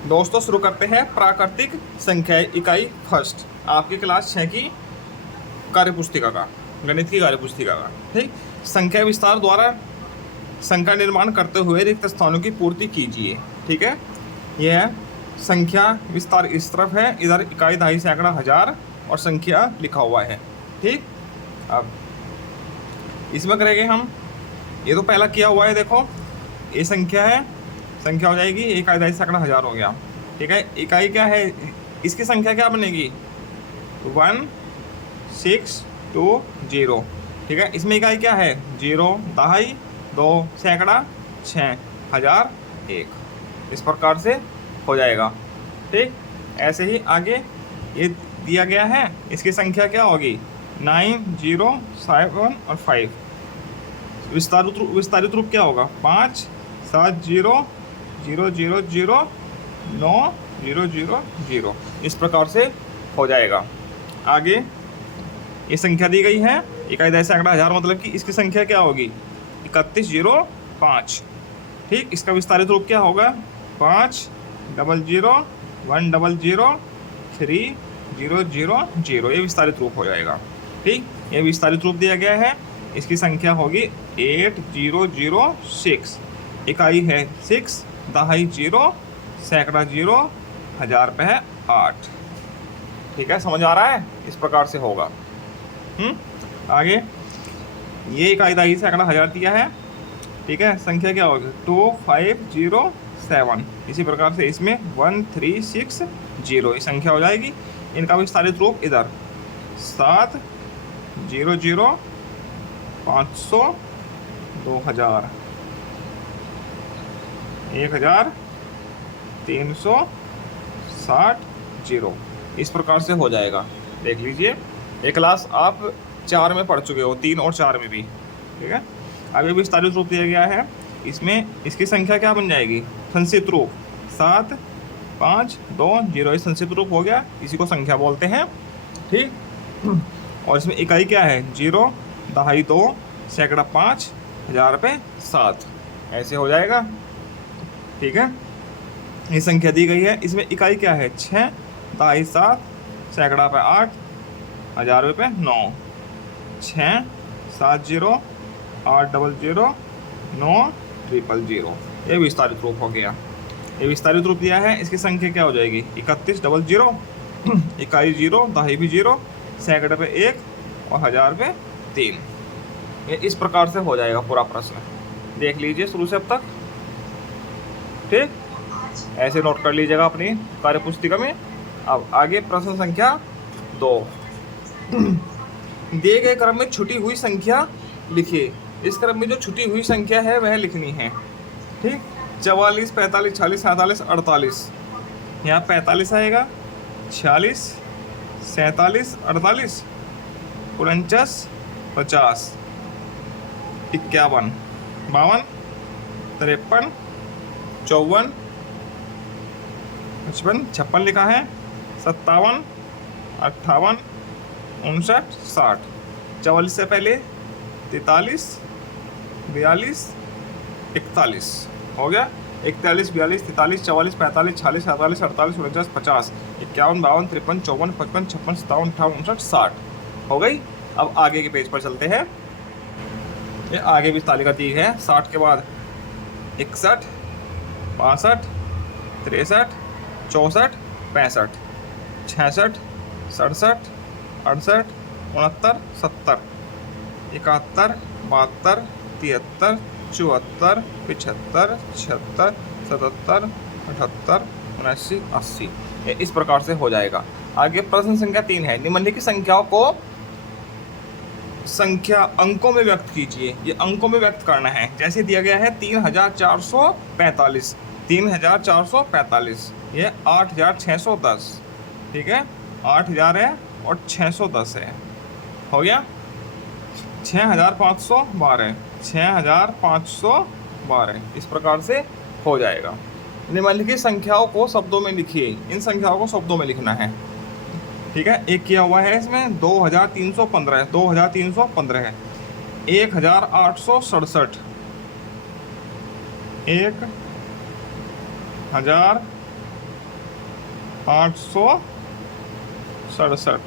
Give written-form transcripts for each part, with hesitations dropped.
दोस्तों शुरू करते हैं प्राकृतिक संख्या इकाई फर्स्ट, आपकी क्लास 6 की कार्यपुस्तिका का, गणित की कार्यपुस्तिका का। ठीक, संख्या विस्तार द्वारा संख्या निर्माण करते हुए रिक्त स्थानों की पूर्ति कीजिए। ठीक है, यह है संख्या विस्तार, इस तरफ है, इधर इकाई, दहाई, सैकड़ा, हजार और संख्या लिखा हुआ है। ठीक, अब इसमें करेंगे हम, ये तो पहला किया हुआ है, देखो ये संख्या है, संख्या हो जाएगी इकाई, दहाई, सैकड़ा, हजार हो गया। ठीक है, इकाई क्या है, इसकी संख्या क्या बनेगी 1 6 2 0। ठीक है, इसमें इकाई क्या है 0, दहाई, 2, सैकड़ा, 6, हजार, 1। इस प्रकार से हो जाएगा। ठीक, ऐसे ही आगे ये दिया गया है, इसकी संख्या क्या होगी 9 0 7 और 5। विस्तारित रूप क्या होगा 5 7 0 0 0 0 9 0 0 0। इस प्रकार से हो जाएगा। आगे ये संख्या दी गई है इकाई, दहाई, सैकड़ा, हजार, मतलब कि इसकी संख्या क्या होगी 3105। ठीक, इसका विस्तारित रूप क्या होगा 5 0 0 1 0 0 3 0 0 0। ये विस्तारित रूप हो जाएगा। ठीक, ये विस्तारित रूप दिया गया है, इसकी संख्या होगी 8006। इकाई है 6, दहाई 0, सैकड़ा 0, हजार पे है 8। ठीक है, समझ आ रहा है, इस प्रकार से होगा। आगे ये इकाई, दहाई, सैकड़ा, हजार दिया है। ठीक है, संख्या क्या होगी 2507। इसी प्रकार से इसमें 1360 ये संख्या हो जाएगी। इनका विस्तारित रूप इधर 7 0 0 500 2000 1000 360 0। इस प्रकार से हो जाएगा। देख लीजिए, ये क्लास आप 4 में पढ़ चुके हो, 3 और 4 में भी। ठीक है, अब ये विस्तारित रूप दिया गया है, इसमें इसकी संख्या क्या बन जाएगी संक्षिप्त रूप 7 5 2 0। ये संक्षिप्त रूप हो गया, इसी को संख्या बोलते हैं। ठीक, और इसमें इकाई क्या है 0, दहाई 2, सैकड़ा 5, हजार पे 7। ऐसे हो जाएगा। ठीक है, ये संख्या दी गई है, इसमें इकाई क्या है 6, दहाई 7, सैकड़ा पे 8, हजार पे 9। 6 7 0 8 0 0 9 0 0। ये विस्तारित रूप हो गया। ये विस्तारित रूप दिया है, इसकी संख्या क्या हो जाएगी 31 0 0। इकाई 0, दहाई भी 0, सैकड़े पे 1 और हजार पे 3। ये इस प्रकार से हो जाएगा पूरा प्रश्न। देख लीजिए शुरू से अब तक। ठीक, ऐसे नोट कर लीजिएगा अपनी कार्यपुस्तिका में। अब आगे प्रश्न संख्या 2। दिए गए क्रम में छुटी हुई संख्या लिखिए। इस क्रम में जो छुटी हुई संख्या है वह लिखनी है। ठीक, 44 45 46 47 48। यहाँ 45 आएगा, 46 47 48 49 50 51 52 53 54 55 56 लिखा है, 57 58 59 60। 44 से पहले 43 42 41 हो गया। 41 42 43 44 45 46 47 48 49 50 51 52 53 54 55 56 57 58 59 60 हो गई। अब आगे के पेज पर चलते हैं। ये आगे भी तालिका दी है। 60 के बाद 61 62 63 64 65 66 67 68 69 70 71 72 73 74 75 76 77 78 79 80। इस प्रकार से हो जाएगा। आगे प्रश्न संख्या 3 है, निम्नलिखित संख्याओं को संख्या अंकों में व्यक्त कीजिए। ये अंकों में व्यक्त करना है, जैसे दिया गया है 3445 3445, ये 8610। ठीक है, 8000 है और 610 है, हो गया। 6512 6512 इस प्रकार से हो जाएगा। निम्नलिखित संख्याओं को शब्दों में लिखिए। इन संख्याओं को शब्दों में लिखना है। ठीक है, एक किया हुआ है इसमें 2315 2315 है, 1867 1867 867,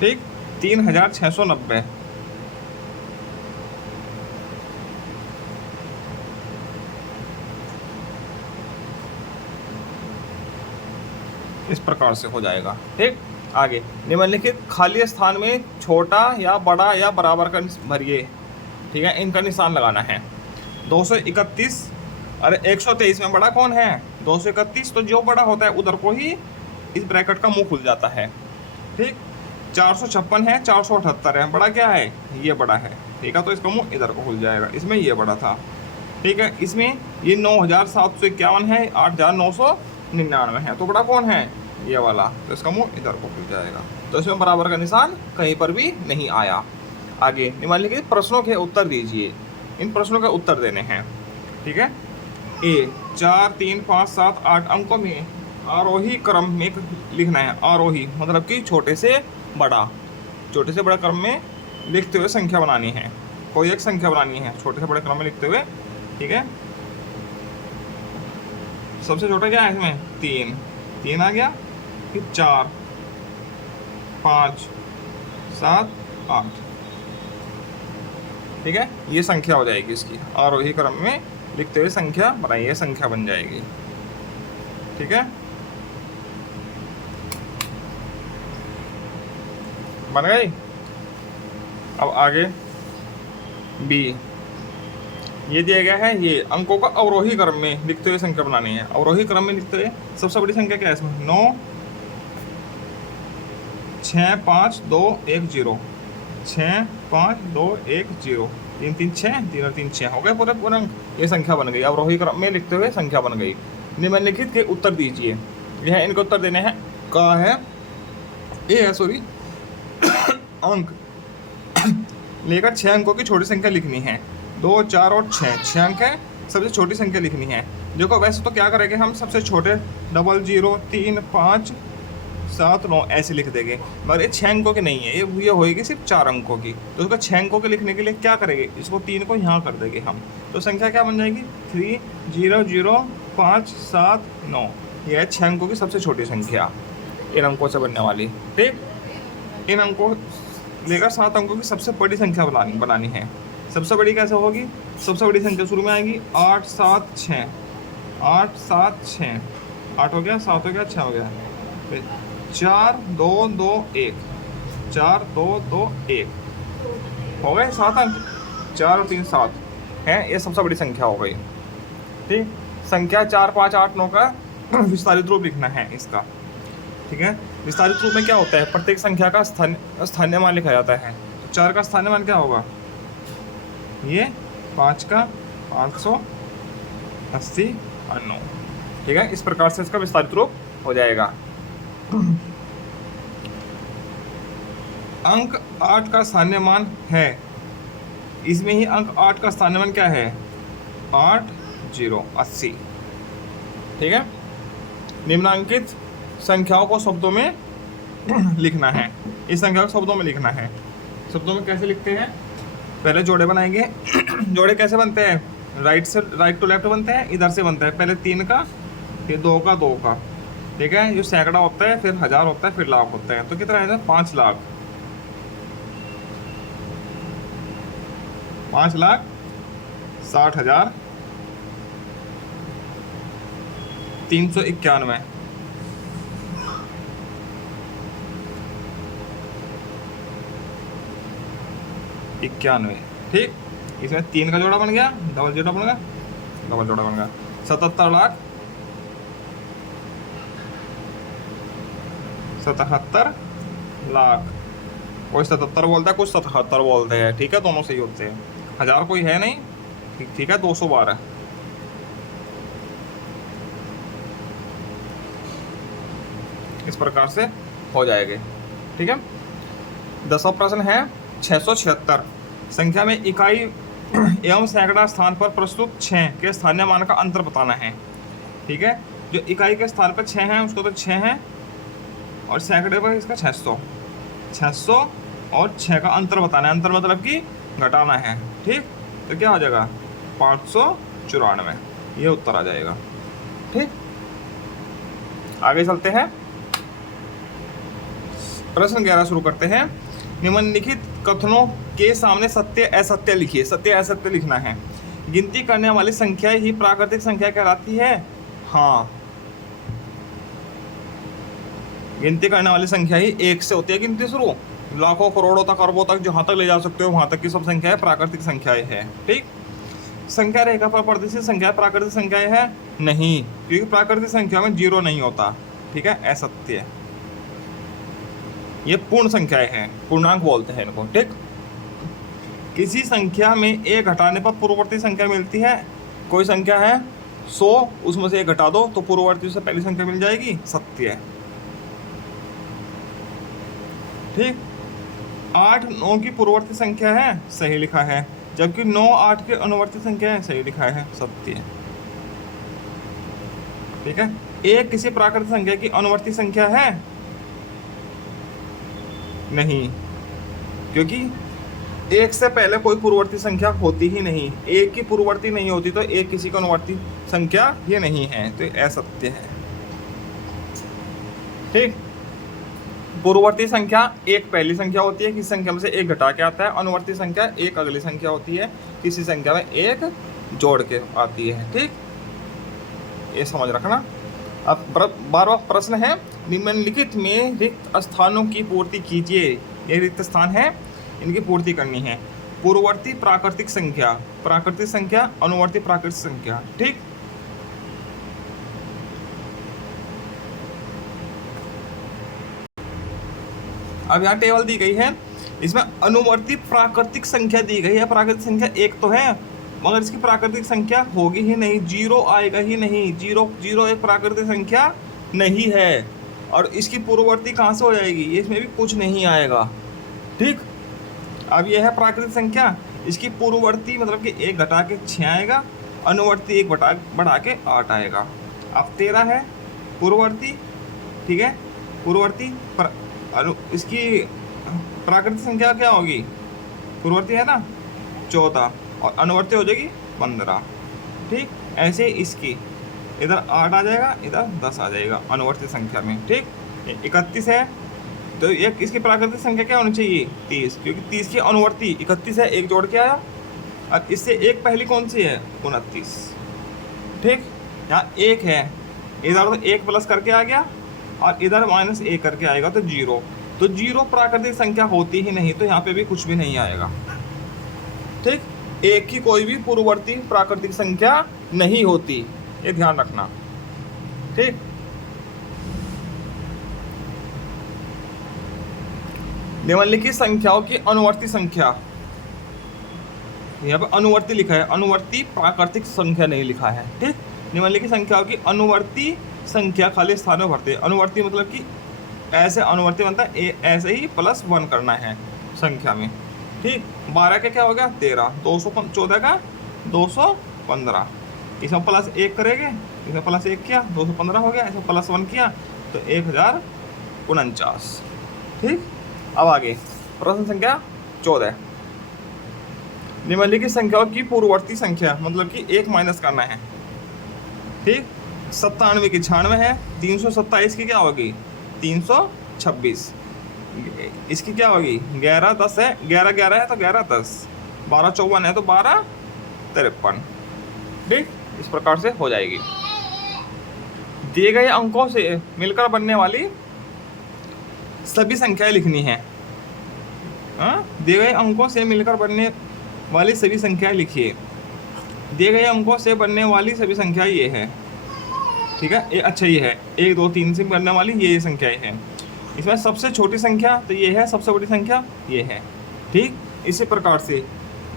ठीक, 3690। इस प्रकार से हो जाएगा। ठीक, आगे निम्नलिखित खाली स्थान में छोटा या बड़ा या बराबर का भरिए। ठीक है, इनका निशान लगाना है। 231, अरे 123 में बड़ा कौन है? 231, तो जो बड़ा होता है उधर को ही इस ब्रैकेट का मुंह खुल जाता है। ठीक, 456 है, 478 है, बड़ा क्या है? ये बड़ा है। ठीक है, तो इसका मुंह इधर को खुल जाएगा, इसमें ये बड़ा था। ठीक है, इसमें ये 9751 है, 8999 है, तो बड़ा कौन है? ये वाला, तो इसका मुंह इधर को खुल जाएगा। तो इसमें बराबर का निशान कहीं पर भी नहीं आया। आगे निम्नलिखित प्रश्नों के उत्तर दीजिए। इन प्रश्नों के उत्तर देने हैं। ठीक है, ए 4, 3, 5, 7, 8 अंकों में आरोही क्रम में लिखना है। आरोही मतलब कि छोटे से बड़ा क्रम में लिखते हुए संख्या बनानी है। कोई एक संख्या बनानी है छोटे से बड़े क्रम में लिखते हुए। ठीक है, सबसे छोटा क्या है इसमें? 3 आ गया, फिर 4, 5, 7, 8। ठीक है, ये संख्या हो जाएगी इसकी। आरोही क्रम में लिखते हुए संख्या बनाइए, संख्या बन जाएगी। ठीक है, बन गई। अब आगे बी, ये दिया गया है, ये अंकों का अवरोही क्रम में लिखते हुए संख्या बनानी है। अवरोही क्रम में लिखते हुए सबसे बड़ी संख्या क्या है इसमें? 9, 6, 5, 2, 1, 0, 6, 5, 2, 1, 0, 3, 3, 6, 3 और 3, 6 हो गए पूरे अंक। ये संख्या बन गई, अवरोही क्रम में लिखते हुए संख्या बन गई। निम्नलिखित के उत्तर दीजिए। यह इनके उत्तर देने हैं। का है ए है, सॉरी, अंक लेकर 6 अंकों की छोटी संख्या लिखनी है। 2, 4 और 6 अंक है, सबसे छोटी संख्या लिखनी है। देखो वैसे तो क्या करेंगे हम, सबसे छोटे 00, 3, 5, 7, 9 ऐसे लिख देंगे, मगर ये 6 अंकों की नहीं है, ये होएगी सिर्फ 4 अंकों की। तो उसको 6 अंकों के लिखने के लिए क्या करेंगे? इसको 3 को यहाँ कर देंगे हम, तो संख्या क्या बन जाएगी? 3, 0, 0, 5, 7, 9। यह है 6 अंकों की सबसे छोटी संख्या इन अंकों से बनने वाली। ठीक, इन अंकों लेकर 7 अंकों की सबसे बड़ी संख्या बनानी है। सबसे बड़ी कैसे होगी? सबसे बड़ी संख्या शुरू में आएगी 8, 7, 6, 8, 7, 6, 8 हो गया, 7 हो गया, 6 हो गया, फिर 4, 2, 2, 1, 4, 2, 2, 1 हो गए 7 अंक। 4 और 3 7 है, ये सबसे बड़ी संख्या हो गई। ठीक, संख्या 4, 5, 8, 9 का विस्तारित रूप लिखना है इसका। ठीक है, विस्तारित रूप में क्या होता है? प्रत्येक संख्या का स्थानीय मान लिखा जाता है। तो 4 का स्थानीय मान क्या होगा? ये 5 का 580 और 9। ठीक है, इस प्रकार से इसका विस्तारित रूप हो जाएगा। अंक 8 का स्थानीय मान है, इसमें ही अंक 8 का स्थानीय मान क्या है? 8, 0, 80। ठीक है, निम्नांकित संख्याओं को शब्दों में लिखना है। इस संख्या को शब्दों में लिखना है। शब्दों में कैसे लिखते हैं? पहले जोड़े बनाएंगे। जोड़े कैसे बनते हैं? राइट टू लेफ्ट बनते हैं, इधर से बनता है। पहले 3 का, फिर 2 का, 2 का। ठीक है, जो सैकड़ा होता है, फिर 1000 होता है, फिर लाख होता है। तो कितना है? 5 लाख, 5,60,000, 391, 91। ठीक, इसमें 3 का जोड़ा बन गया, डबल जोड़ा बन गया, 77 लाख 77 लाख। कोई 77 बोलता है, कुछ 77 बोलते हैं। ठीक है, दोनों सही होते हैं। 1000 कोई है नहीं। ठीक है, 212। इस प्रकार से हो जाएगा। ठीक है, 10वां प्रश्न है 676। संख्या में इकाई एवं सैकड़ा स्थान पर प्रस्तुत 6 के स्थानीय मान का अंतर बताना है। ठीक है, जो इकाई के स्थान पर 6 है उसको तो 6 है, और सैकड़े पर इसका 600 और 6 का अंतर बताना है। अंतर मतलब कि घटाना है। ठीक, तो क्या हो जाएगा? 594, ये उत्तर आ जाएगा। ठीक, आगे चलते हैं, प्रश्न 11 शुरू करते हैं। निम्नलिखित कथनों के सामने सत्य असत्य लिखिए। सत्य असत्य लिखना है। गिनती करने वाली संख्या ही प्राकृतिक संख्या कहलाती है। हाँ, गिनती करने वाली संख्या ही एक से होती है गिनती शुरू, लाखों करोड़ों तक अरबों तक जहां तक ले जा सकते हो वहां तक की सब संख्याएं प्राकृतिक संख्याएं हैं। ठीक, संख्या रेखा पर प्रदर्शित संख्या प्राकृतिक संख्याएं है नहीं, क्योंकि प्राकृतिक संख्या में जीरो नहीं होता। ठीक है, असत्य है। ये पूर्ण संख्याएं हैं, पूर्णांक बोलते हैं इनको। ठीक, किसी संख्या में एक घटाने पर पूर्ववर्ती संख्या मिलती है। कोई संख्या है 100, उसमें से एक घटा दो तो पूर्ववर्ती से पहली संख्या मिल जाएगी। सत्य है। ठीक, 8 9 की पूर्ववर्ती संख्या है, सही लिखा है, जबकि 9 8 के अनुवर्ती संख्या है, सही लिखा है। सत्य है। ठीक है, एक किसी प्राकृतिक संख्या की अनुवर्ती संख्या है नहीं, क्योंकि एक से पहले कोई पूर्ववर्ती संख्या होती ही नहीं। एक की पूर्ववर्ती नहीं होती तो एक किसी का अनुवर्ती संख्या ये नहीं है, तो ये असत्य है। ठीक, पूर्ववर्ती संख्या एक पहली संख्या होती है, किसी संख्या में से एक घटा के आता है। अनुवर्ती संख्या एक अगली संख्या होती है, किसी संख्या में एक जोड़ के आती है। ठीक, ये समझ रखना। अब 12वां प्रश्न है, निम्नलिखित में रिक्त स्थानों की पूर्ति कीजिए। ये रिक्त स्थान है, इनकी पूर्ति करनी है। पूर्ववर्ती प्राकृतिक संख्या, प्राकृतिक संख्या, अनुवर्ती प्राकृतिक संख्या। ठीक, अब यहाँ टेबल दी गई है, इसमें अनुवर्ती प्राकृतिक संख्या दी गई है। प्राकृतिक संख्या एक तो है, मगर इसकी प्राकृतिक संख्या होगी ही नहीं, जीरो आएगा ही नहीं। जीरो एक प्राकृतिक संख्या नहीं है, और इसकी पूर्ववर्ती कहाँ से हो जाएगी? इसमें भी कुछ नहीं आएगा। ठीक, अब यह है प्राकृतिक संख्या, इसकी पूर्ववर्ती मतलब कि एक घटा के 6 आएगा, अनुवर्ती एक बढ़ा के 8 आएगा। अब 13 है पूर्ववर्ती। ठीक है, पूर्ववर्ती पर इसकी प्राकृतिक संख्या क्या होगी? पूर्ववर्ती है ना 14, और अनुवर्ती हो जाएगी 15। ठीक, ऐसे इसकी इधर 8 आ जाएगा, इधर 10 आ जाएगा अनुवर्ती संख्या में। ठीक, 31 है तो एक इसकी प्राकृतिक संख्या क्या होनी चाहिए? 30, क्योंकि 30 की अनुवर्ती 31 है, एक जोड़ के आया, और इससे एक पहली कौन सी है? 29। ठीक, यहाँ 1 है, इधर तो 1 प्लस करके आ गया, और इधर -1 करके आएगा तो 0। तो 0 प्राकृतिक संख्या होती ही नहीं, तो यहाँ पे भी कुछ भी नहीं आएगा। ठीक, एक की कोई भी पूर्ववर्ती प्राकृतिक संख्या नहीं होती, ये ध्यान रखना। ठीक, निम्नलिखित संख्याओं की अनुवर्ती संख्या, यहाँ पे अनुवर्ती लिखा है, अनुवर्ती प्राकृतिक संख्या नहीं लिखा है। ठीक, निम्नलिखित संख्याओं की अनुवर्ती संख्या खाली स्थान में भरते हैं। अनुवर्ती मतलब कि ऐसे अनुवर्ती बनता है, ऐसे ही +1 करना है संख्या में। ठीक, 12 का क्या हो गया? 13, 214 का 215, इसमें +1 करेंगे, इसमें +1 किया 215 हो गया, इसमें +1 किया तो 1049। ठीक, अब आगे प्रश्न संख्या 14, निम्नलिखित संख्याओं की पूर्ववर्ती संख्या मतलब कि 1 माइनस करना है। ठीक, 97 की 96 है, 327 की क्या होगी? 326, इसकी क्या होगी? 11 10 है, 11 11 है तो 11 10, 12 54 है तो 12 53। ठीक, इस प्रकार से हो जाएगी। दिए गए अंकों से मिलकर बनने वाली सभी संख्याएं लिखनी है। दिए गए अंकों से मिलकर बनने वाली सभी संख्याएं लिखिए। दिए गए अंकों से बनने वाली सभी संख्याएं ये है। ठीक है, ये अच्छा ये है 1 2 3 से बनने वाली ये संख्याएं हैं। इसमें सबसे छोटी संख्या तो ये है, सबसे बड़ी संख्या ये है। ठीक, इसी प्रकार से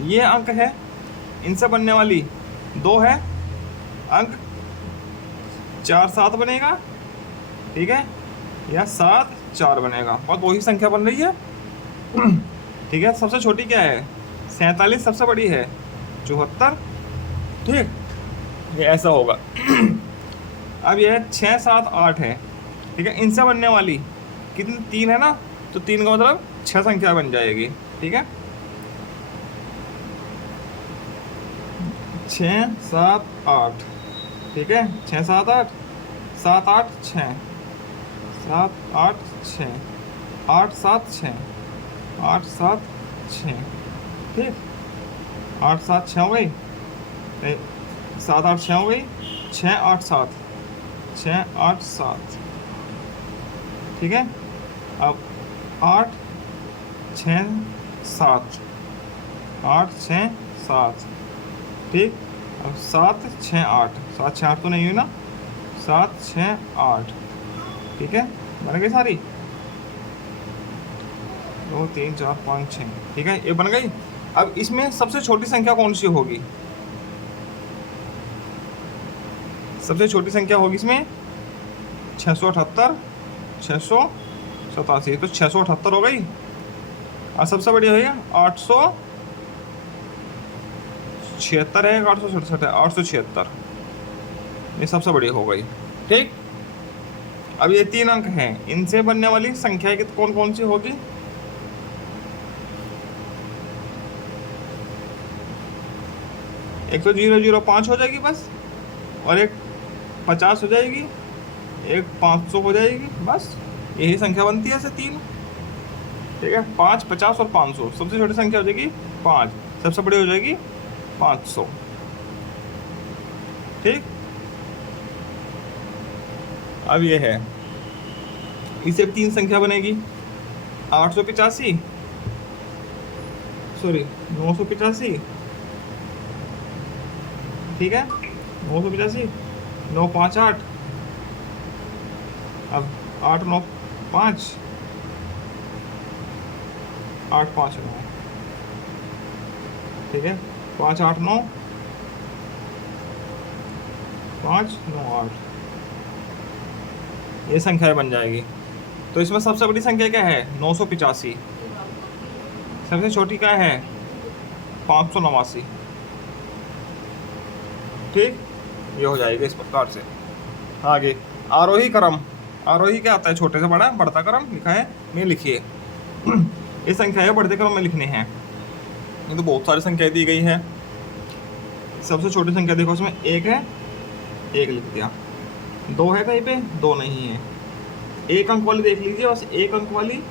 ये अंक है, इनसे बनने वाली 2 है अंक, 4 7 बनेगा। ठीक है, या 7 4 बनेगा, और वही संख्या बन रही है। ठीक है, सबसे छोटी क्या है? 47, सबसे बड़ी है 74। ठीक, ये ऐसा होगा। अब यह 6 7 8 है। ठीक है, इनसे बनने वाली कितनी? 3 है ना, तो 3 का मतलब 6 संख्या बन जाएगी। ठीक है, 6 7 8। ठीक है, 6 7 8, 7 8 6, 7 8 6, 8 7 6, 8 7 6, ठीक, 8 7 6 हो गई, 7 8 6 हो गई, 6 8 7, 6 8 7, ठीक है। अब 8 6 7, 8 6 7, ठीक। अब 7 6 8, 7 6 8 तो नहीं हुई ना, 7 6 8, ठीक है, बन गई सारी, 2 3 4 5 6, ठीक है, ये बन गई। अब इसमें सबसे छोटी संख्या कौन सी होगी? सबसे छोटी संख्या होगी इसमें 678, 687, तो 678 हो गई। और सबसे बड़ी होगी 876 है, 867 है, 876, ये सबसे बड़ी हो गई, ठीक। अब ये 3 अंक हैं, इनसे बनने वाली संख्या कौन कौन सी होगी? एक तो 005 हो जाएगी बस, और एक 50 हो जाएगी, एक 500 हो जाएगी, बस यही संख्या बनती है ऐसे 3, ठीक है। 5 50 और 500, सबसे छोटी संख्या हो जाएगी 5, सबसे बड़ी हो जाएगी 500, ठीक। अब ये है, इसे 3 संख्या बनेगी, 885, सॉरी 985, ठीक है, 985, 958, अब 895, 859, ठीक है, 589, 598, ये संख्याएं बन जाएगी। तो इसमें सबसे बड़ी संख्या क्या है? 985, सबसे छोटी क्या है? 589, ठीक, ये हो जाएगी इस प्रकार से। आगे आरोही क्रम, आरोही क्या आता है? छोटे से बड़ा, बढ़ता क्रम लिखा है, नहीं लिखिए। ये संख्याएं बढ़ते क्रम में लिखनी है, ये तो बहुत सारी संख्याएं दी गई है। सबसे छोटी संख्या देखो, उसमें 1 है, 1 लिख दिया, 2 है कहीं पे, 2 नहीं है, 1 अंक वाली देख लीजिए, बस 1 अंक वाली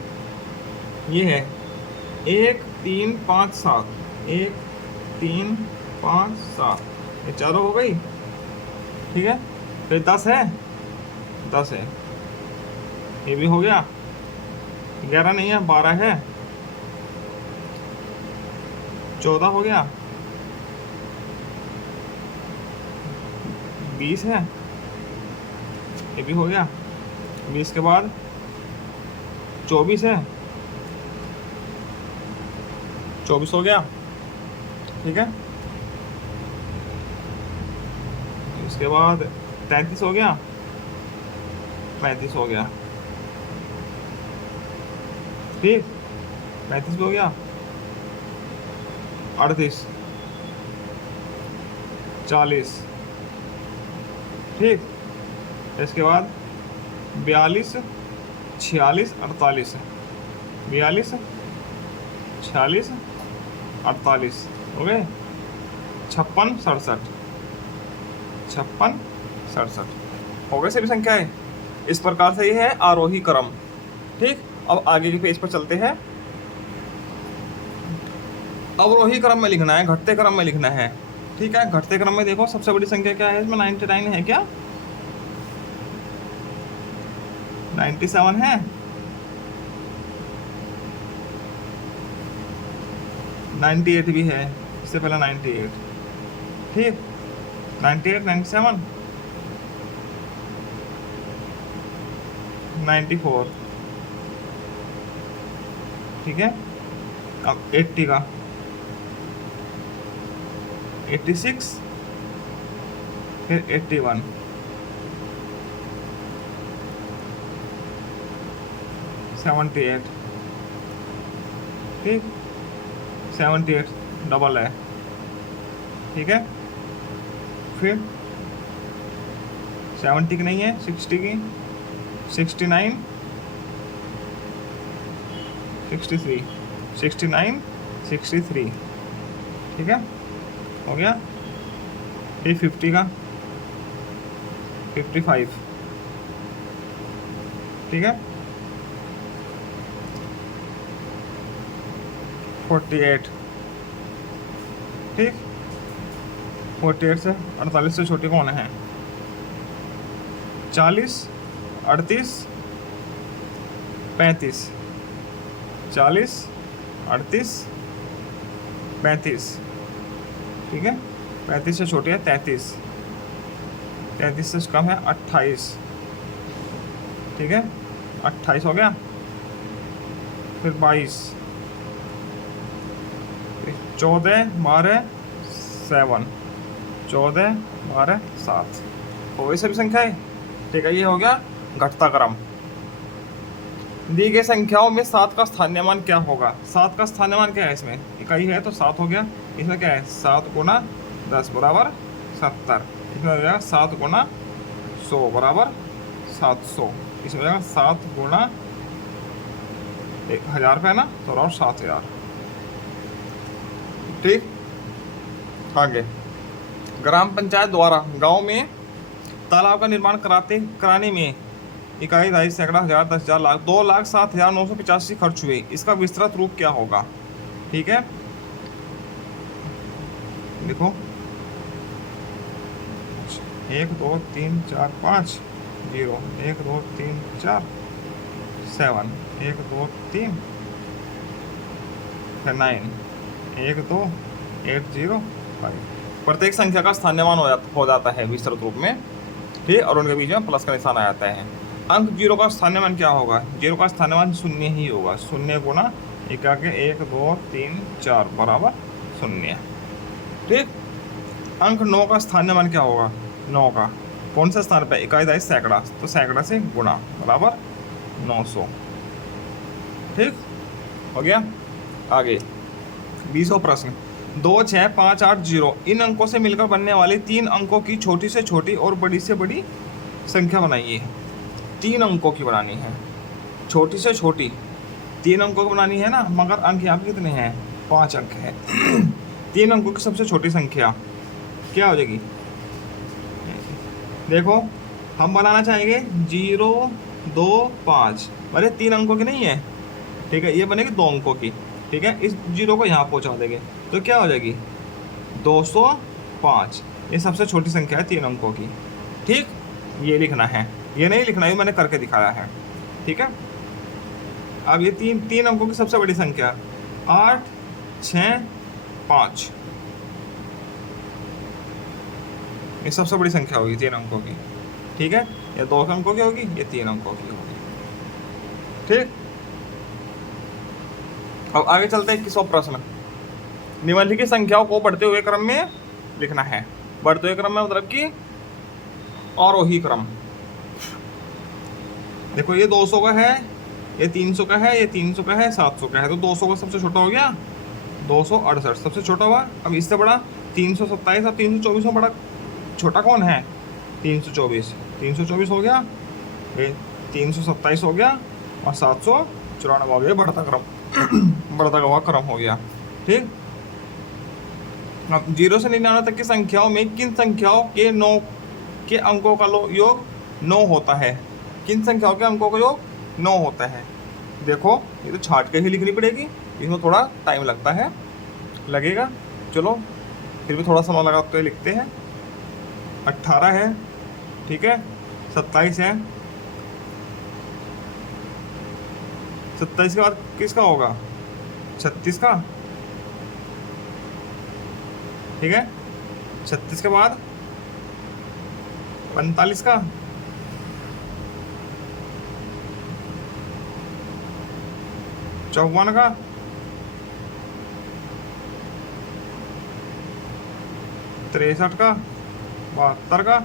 ये है 1 3 5 7, 1 3 5 7, ये चारों हो गई, ठीक है। फिर 10 है, 10 है, ये भी हो गया। 11 नहीं है, 12 है, 14 हो गया, 20 है, ये भी हो गया। 20 के बाद 24 है, 24 हो गया, ठीक है। इसके बाद 33 हो गया, 35 हो गया, ठीक, 35 हो गया, 38 40, ठीक। इसके बाद 42 46 48, 42 46 48 हो गए। 56 67, 56 67 हो गए सभी संख्याएं। इस प्रकार से ये है आरोही क्रम, ठीक। अब आगे के पेज पर चलते हैं। अवरोही क्रम में लिखना है, घटते क्रम में लिखना है, ठीक है। घटते क्रम में देखो सबसे बड़ी संख्या क्या है इसमें? 99 है क्या? 97 है, 98 भी है, इससे पहले 98, ठीक, 98 97 94, ठीक है। अब 80 का 86, फिर 81, 78, ठीक, 78 डबल है, ठीक है। फिर 70 की नहीं है, 60 की, 69 63, 69 63, ठीक है, हो गया। फिर 50 का 55, ठीक है, 48, ठीक, 48 से 48 से छोटी कौन है? 40, 38, 35, 40, 38, 35, ठीक है, 35 से छोटी है 33, 33 से कम है 28, ठीक है, 28 हो गया, फिर 22, 14, 12, 7, 14, 12, 7 हो गई सभी संख्याएं, ठीक है। ये हो गया घटता क्रम। दी गई संख्याओं में 7 का स्थानीय मान क्या होगा? 7 का स्थानीय मान क्या है? इसमें इकाई है तो 7 हो गया। इसमें क्या है? 7 गुना 10 बराबर 70। इसमें हो जाएगा 7 गुना 100 बराबर 700। इसमें हो जाएगा 7 गुना 1000 पे है ना, तो बराबर 7000, ठीक। आगे, ग्राम पंचायत द्वारा गांव में तालाब का निर्माण कराने में इकाई, दहाई, सैकड़ा, हजार, 10,000, लाख, 2,07,985 खर्च हुए। इसका विस्तृत रूप क्या होगा? ठीक है, देखो 1 2 3 4 5 0 1 2 3 4 7 1 2 3 9 1 2 8 0 5। प्रत्येक संख्या का स्थानीय मान हो जाता है विस्तृत रूप में, ठीक, और उनके बीच में प्लस का निशान आ जाता है। अंक 0 का स्थानीय मान क्या होगा? 0 का स्थानीय मान 0 ही होगा। 0 गुना इका के 1 2 3 4 बराबर 0, ठीक। अंक 9 का स्थानीय मान क्या होगा? 9 का कौन सा स्थान पे? इकाई, दहाई, सैकड़ा, तो सैकड़ा से गुणा बराबर 900, ठीक हो गया। आगे 20वां प्रश्न, 2 6 5 8 0 इन अंकों से मिलकर बनने वाली 3 अंकों की छोटी से छोटी और बड़ी से बड़ी संख्या बनाइए। 3 अंकों की बनानी है, छोटी से छोटी 3 अंकों की बनानी है ना, मगर अंक यहाँ पे कितने हैं? 5 अंक है। 3 अंकों की सबसे छोटी संख्या क्या हो जाएगी? देखो, हम बनाना चाहेंगे 0 2 5, अरे 3 अंकों की नहीं है, ठीक है, ये बनेगी 2 अंकों की, ठीक है। इस 0 को यहाँ पहुँचा देंगे तो क्या हो जाएगी? 205। ये सबसे छोटी संख्या है 3 अंकों की, ठीक। ये लिखना है, ये नहीं लिखना, ये मैंने करके दिखाया है, ठीक है। अब ये तीन अंकों की सबसे बड़ी संख्या 8 6 5, ये सबसे बड़ी संख्या होगी 3 अंकों की, ठीक है। ये 2 अंकों की होगी, ये 3 अंकों की होगी, ठीक। अब आगे चलते हैं 21वां प्रश्न, निम्नलिखित संख्याओं को बढ़ते हुए क्रम में लिखना है। बढ़ते हुए क्रम में मतलब कि आरोही क्रम। देखो, ये 200 का है, ये 300 का है, ये 300 का है, 700 का है, तो 200 का सबसे छोटा हो गया 268 सबसे छोटा हुआ। अब इससे बड़ा 327 और 324 में बड़ा छोटा कौन है? 324 हो गया, ये 327 हो गया और 794 हो गया। बढ़ता क्रम बढ़ता हुआ क्रम हो गया, ठीक। अब 0 से 99 तक की संख्याओं में किन संख्याओं के 9 के अंकों का योग 9 होता है? किन संख्याओं के अंकों का योग 9 होता है? देखो, ये तो छाट के ही लिखनी पड़ेगी, इसमें थोड़ा टाइम लगेगा। चलो फिर भी थोड़ा समय लगा के लिखते हैं। 18 है, ठीक है, 27 है, 27 के बाद किसका होगा? 36 का, ठीक है। 36 के बाद 45 का, 54 का, 63 का, 72 का,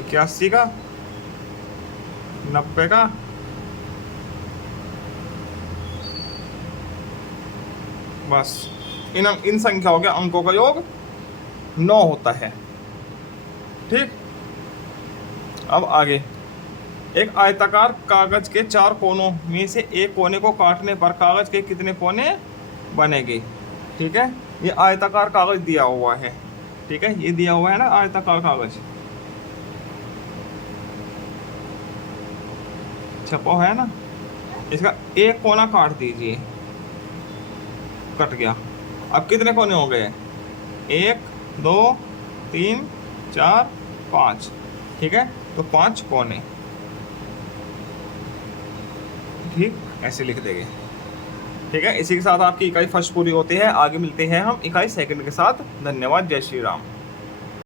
81 का, 90 का, बस इन संख्याओं के अंकों का योग 9 होता है, ठीक। अब आगे, एक आयताकार कागज के 4 कोनों में से एक कोने को काटने पर कागज के कितने कोने बनेंगे? ठीक है, ये आयताकार कागज दिया हुआ है, ठीक है, ये दिया हुआ है ना आयताकार कागज छपा है ना, इसका एक कोना काट दीजिए, कट गया। अब कितने कोने हो गए? 1 2 3 4 5, ठीक है, तो 5 कोने, ठीक, ऐसे लिख देंगे। ठीक है, इसी के साथ आपकी इकाई फर्स्ट पूरी होती है। आगे मिलते हैं हम इकाई सेकंड के साथ। धन्यवाद, जय श्री राम।